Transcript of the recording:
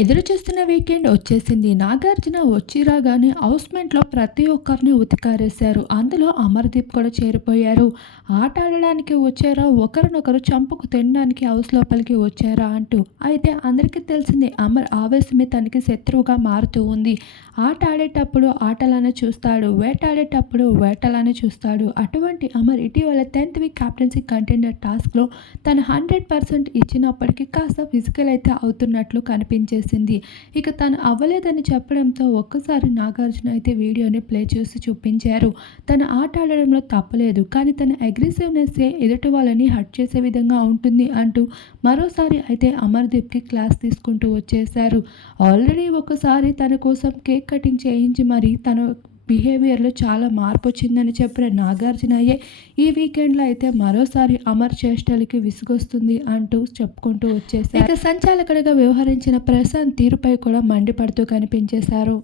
ఎదురు చూస్తున్న వీకెండ్ వచ్చేసింది. నాగార్జున వచ్చి రాగానే హౌస్మెంట్లో ప్రతి ఒక్కరిని ఉతికారేశారు. అందులో అమర్దీప్ కూడా చేరిపోయారు. ఆట ఆడడానికి వచ్చారా? ఒకరినొకరు చంపుకు తినడానికి హౌస్ లోపలికి వచ్చారా అంటూ. అయితే అందరికీ తెలిసింది అమర్ ఆవేశమే తనకి శత్రువుగా మారుతూ ఉంది. ఆట ఆడేటప్పుడు ఆటలానే చూస్తాడు. వేటాడేటప్పుడు వేటలానే చూస్తాడు. అటువంటి అమర్ ఇటీవల టెన్త్ వీక్ క్యాప్టెన్సీ కంటెండర్ టాస్క్లో తను హండ్రెడ్ పర్సెంట్ ఇచ్చినప్పటికీ కాస్త ఫిజికల్ అయితే అవుతున్నట్లు చేసింది. ఇక తను అవ్వలేదని చెప్పడంతో ఒక్కసారి నాగార్జున అయితే వీడియోని ప్లే చేసి చూపించారు. తన ఆట ఆడడంలో తప్పలేదు కానీ తన అగ్రెసివ్నెస్ ఎదుటి వాళ్ళని హట్ చేసే విధంగా ఉంటుంది అంటూ మరోసారి అయితే అమర్దీప్కి క్లాస్ తీసుకుంటూ వచ్చేశారు. ఆల్రెడీ ఒకసారి తన కోసం కేక్ కటింగ్ చేయించి మరి తను బిహేవియర్లో చాలా మార్పు వచ్చిందని చెప్పిన నాగార్జునయ్యే ఈ వీకెండ్లో అయితే మరోసారి అమర్ చేష్టలకి విసుగొస్తుంది అంటూ చెప్పుకుంటూ వచ్చేసారు ఇక సంచాలకుడిగా వ్యవహరించిన ప్రశాంత్ తీరుపై కూడా మండిపడుతూ కనిపించేశారు.